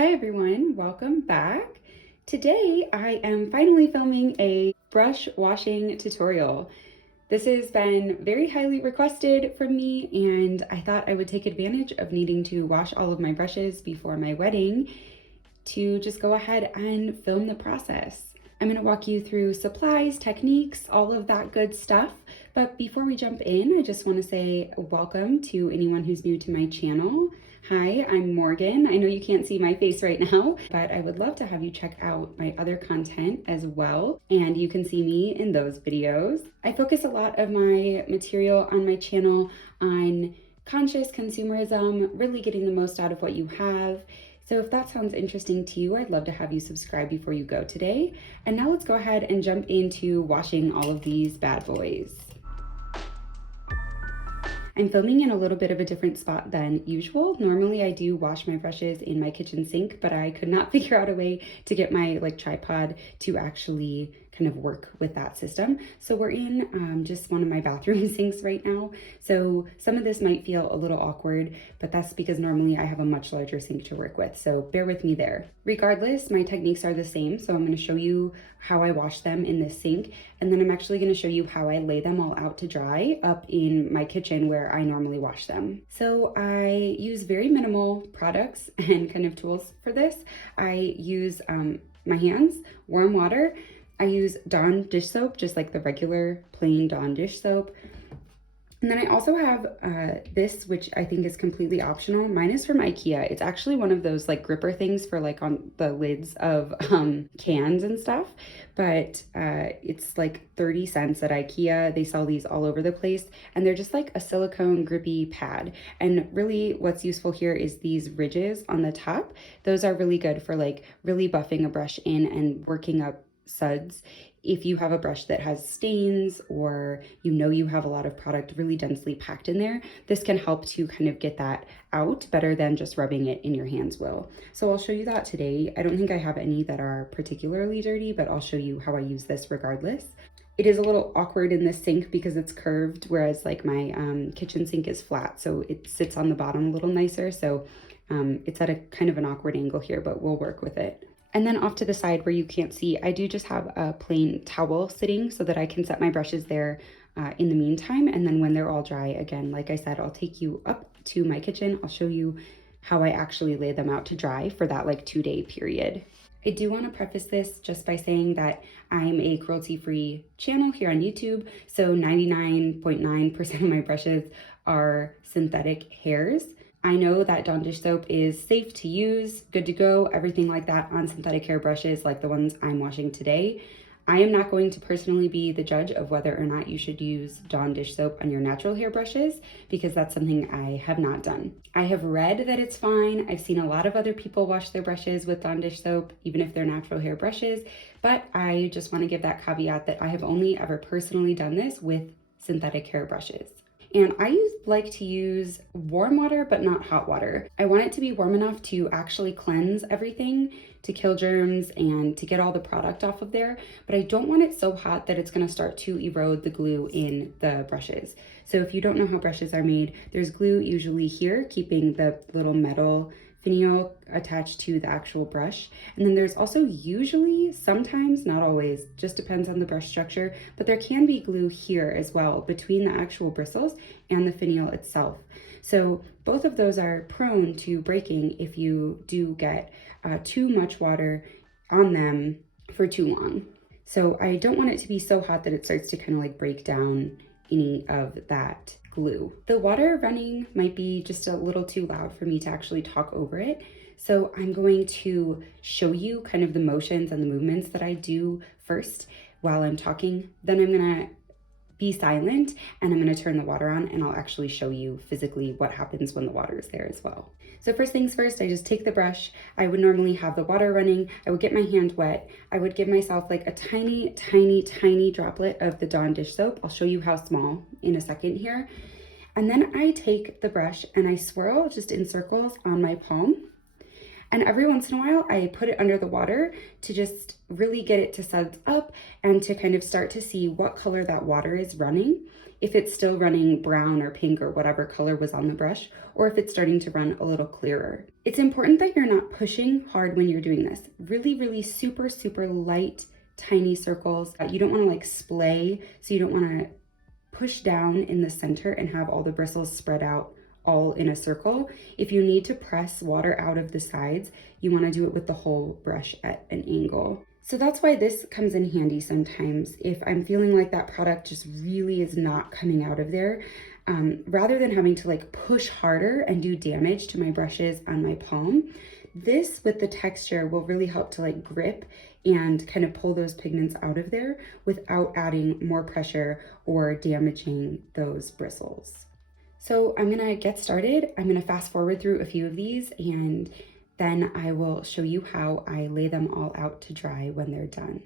Hi everyone, welcome back. Today I am finally filming a brush washing tutorial. This has been very highly requested from me, and I thought I would take advantage of needing to wash all of my brushes before my wedding to just go ahead and film the process. I'm going to walk you through supplies, techniques, all of that good stuff. But before we jump in, I just want to say welcome to anyone who's new to my channel. Hi, I'm Morgan. I know you can't see my face right now, but I would love to have you check out my other content as well, and you can see me in those videos. I focus a lot of my material on my channel on conscious consumerism, really getting the most out of what you have. So if that sounds interesting to you, I'd love to have you subscribe before you go today. And now let's go ahead and jump into washing all of these bad boys. I'm filming in a little bit of a different spot than usual. Normally I do wash my brushes in my kitchen sink, but I could not figure out a way to get my tripod to actually kind of work with that system. So we're in just one of my bathroom sinks right now. So some of this might feel a little awkward, but that's because normally I have a much larger sink to work with. So bear with me there. Regardless, my techniques are the same. So I'm going to show you how I wash them in this sink. And then I'm actually going to show you how I lay them all out to dry up in my kitchen where I normally wash them. So I use very minimal products and kind of tools for this. I use my hands, warm water. I use Dawn dish soap, just like the regular plain Dawn dish soap. And then I also have this, which I think is completely optional. Mine is from IKEA. It's actually one of those gripper things for on the lids of cans and stuff. But it's like 30 cents at IKEA. They sell these all over the place. And they're just like a silicone grippy pad. And really what's useful here is these ridges on the top. Those are really good for really buffing a brush in and working up suds. If you have a brush that has stains or you have a lot of product really densely packed in there, this can help to kind of get that out better than just rubbing it in your hands will. So I'll show you that today. I don't think I have any that are particularly dirty, but I'll show you how I use this regardless. It is a little awkward in this sink because it's curved, whereas my kitchen sink is flat, so it sits on the bottom a little nicer. So it's at a kind of an awkward angle here, but we'll work with it. And then off to the side where you can't see, I do just have a plain towel sitting so that I can set my brushes there in the meantime. And then when they're all dry, again, like I said, I'll take you up to my kitchen. I'll show you how I actually lay them out to dry for that 2-day period. I do want to preface this just by saying that I'm a cruelty-free channel here on YouTube. So 99.9% of my brushes are synthetic hairs. I know that Dawn dish soap is safe to use, good to go, everything like that on synthetic hair brushes like the ones I'm washing today. I am not going to personally be the judge of whether or not you should use Dawn dish soap on your natural hair brushes, because that's something I have not done. I have read that it's fine. I've seen a lot of other people wash their brushes with Dawn dish soap, even if they're natural hair brushes, but I just want to give that caveat that I have only ever personally done this with synthetic hair brushes. And I like to use warm water, but not hot water. I want it to be warm enough to actually cleanse everything, to kill germs and to get all the product off of there. But I don't want it so hot that it's gonna start to erode the glue in the brushes. So if you don't know how brushes are made, there's glue usually here, keeping the little metal finial attached to the actual brush. And then there's also usually, sometimes, not always, just depends on the brush structure, but there can be glue here as well between the actual bristles and the finial itself. So both of those are prone to breaking if you do get too much water on them for too long. So I don't want it to be so hot that it starts to kind of break down any of that glue. The water running might be just a little too loud for me to actually talk over it. So I'm going to show you kind of the motions and the movements that I do first while I'm talking. Then I'm gonna be silent and I'm gonna turn the water on, and I'll actually show you physically what happens when the water is there as well. So first things first, I just take the brush. I would normally have the water running. I would get my hand wet. I would give myself a tiny, tiny, tiny droplet of the Dawn dish soap. I'll show you how small in a second here. And then I take the brush and I swirl just in circles on my palm. And every once in a while, I put it under the water to just really get it to suds up and to kind of start to see what color that water is running. If it's still running brown or pink or whatever color was on the brush, or if it's starting to run a little clearer. It's important that you're not pushing hard when you're doing this. Really, really super, super light, tiny circles. You don't want to like splay, so you don't want to push down in the center and have all the bristles spread out all in a circle. If you need to press water out of the sides, you want to do it with the whole brush at an angle. So that's why this comes in handy sometimes if I'm feeling like that product just really is not coming out of there. Rather than having to like push harder and do damage to my brushes on my palm, this with the texture will really help to like grip and kind of pull those pigments out of there without adding more pressure or damaging those bristles. So I'm gonna get started. I'm gonna fast forward through a few of these and then I will show you how I lay them all out to dry when they're done.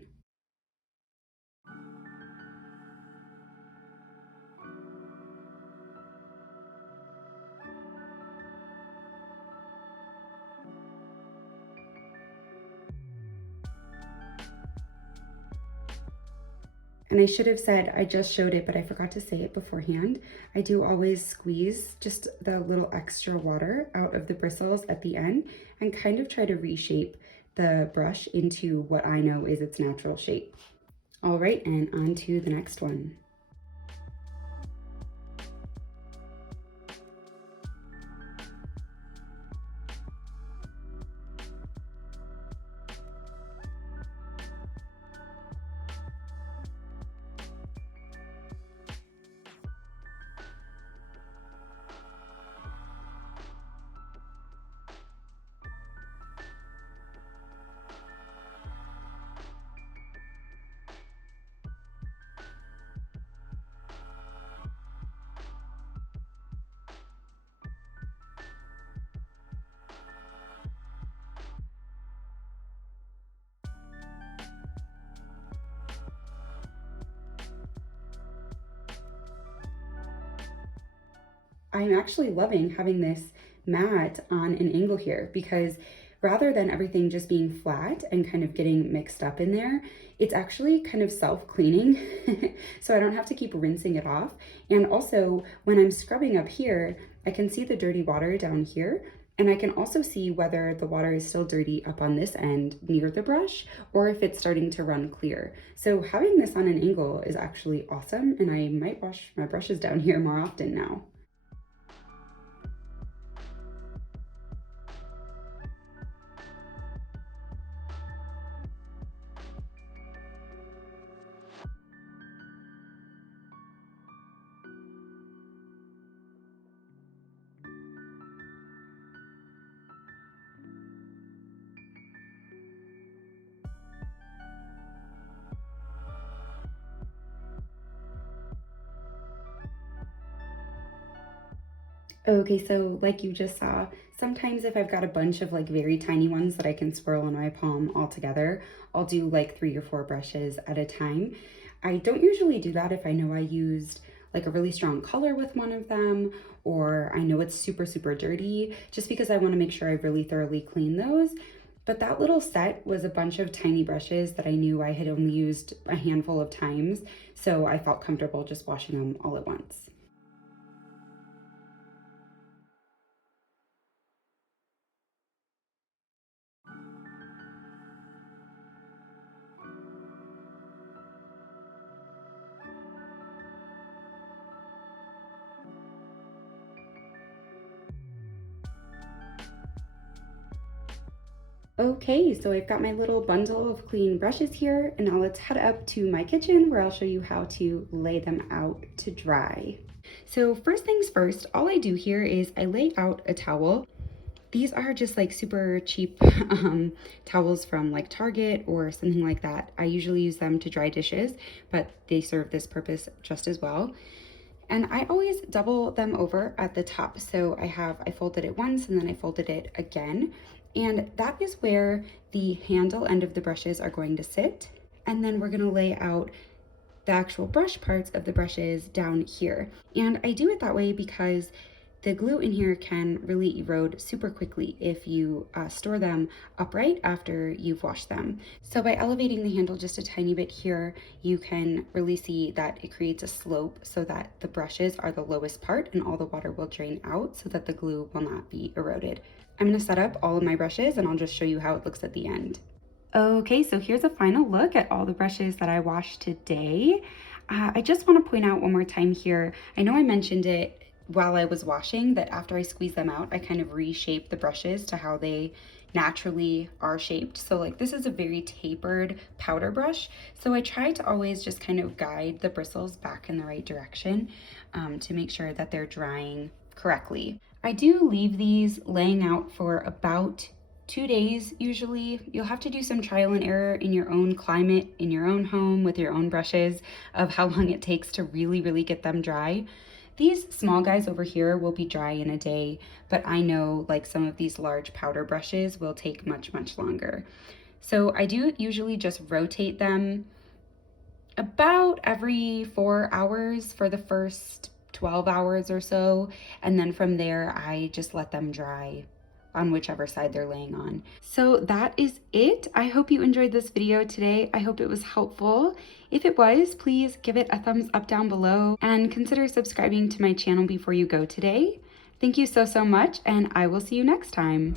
And I should have said, I just showed it, but I forgot to say it beforehand. I do always squeeze just the little extra water out of the bristles at the end and kind of try to reshape the brush into what I know is its natural shape. All right, and on to the next one. I'm actually loving having this mat on an angle here because rather than everything just being flat and kind of getting mixed up in there, it's actually kind of self-cleaning. So I don't have to keep rinsing it off. And also when I'm scrubbing up here, I can see the dirty water down here. And I can also see whether the water is still dirty up on this end near the brush or if it's starting to run clear. So having this on an angle is actually awesome. And I might wash my brushes down here more often now. Okay, so like you just saw, sometimes if I've got a bunch of like very tiny ones that I can swirl in my palm all together, I'll do like 3 or 4 brushes at a time. I don't usually do that if I know I used like a really strong color with one of them, or I know it's super, super dirty, just because I want to make sure I really thoroughly clean those. But that little set was a bunch of tiny brushes that I knew I had only used a handful of times, so I felt comfortable just washing them all at once. Okay, so I've got my little bundle of clean brushes here, and now let's head up to my kitchen where I'll show you how to lay them out to dry. So first things first, all I do here is I lay out a towel. These are just like super cheap towels from like Target or something like that. I usually use them to dry dishes, but they serve this purpose just as well. And I always double them over at the top. So I folded it once and then I folded it again. And that is where the handle end of the brushes are going to sit. And then we're gonna lay out the actual brush parts of the brushes down here. And I do it that way because The glue in here can really erode super quickly if you store them upright after you've washed them. So by elevating the handle just a tiny bit here, you can really see that it creates a slope so that the brushes are the lowest part and all the water will drain out so that the glue will not be eroded. I'm going to set up all of my brushes and I'll just show you how it looks at the end. Okay, so here's a final look at all the brushes that I washed today. I just want to point out one more time here, I know I mentioned it while I was washing, that after I squeeze them out, I kind of reshape the brushes to how they naturally are shaped. So like this is a very tapered powder brush. So I try to always just kind of guide the bristles back in the right direction to make sure that they're drying correctly. I do leave these laying out for about 2 days usually. You'll have to do some trial and error in your own climate, in your own home, with your own brushes, of how long it takes to really get them dry. These small guys over here will be dry in a day, but I know like some of these large powder brushes will take much longer. So I do usually just rotate them about every 4 hours for the first 12 hours or so, and then from there I just let them dry on whichever side they're laying on. So that is it. I hope you enjoyed this video today. I hope it was helpful. If it was, please give it a thumbs up down below and consider subscribing to my channel before you go today. Thank you so much, and I will see you next time.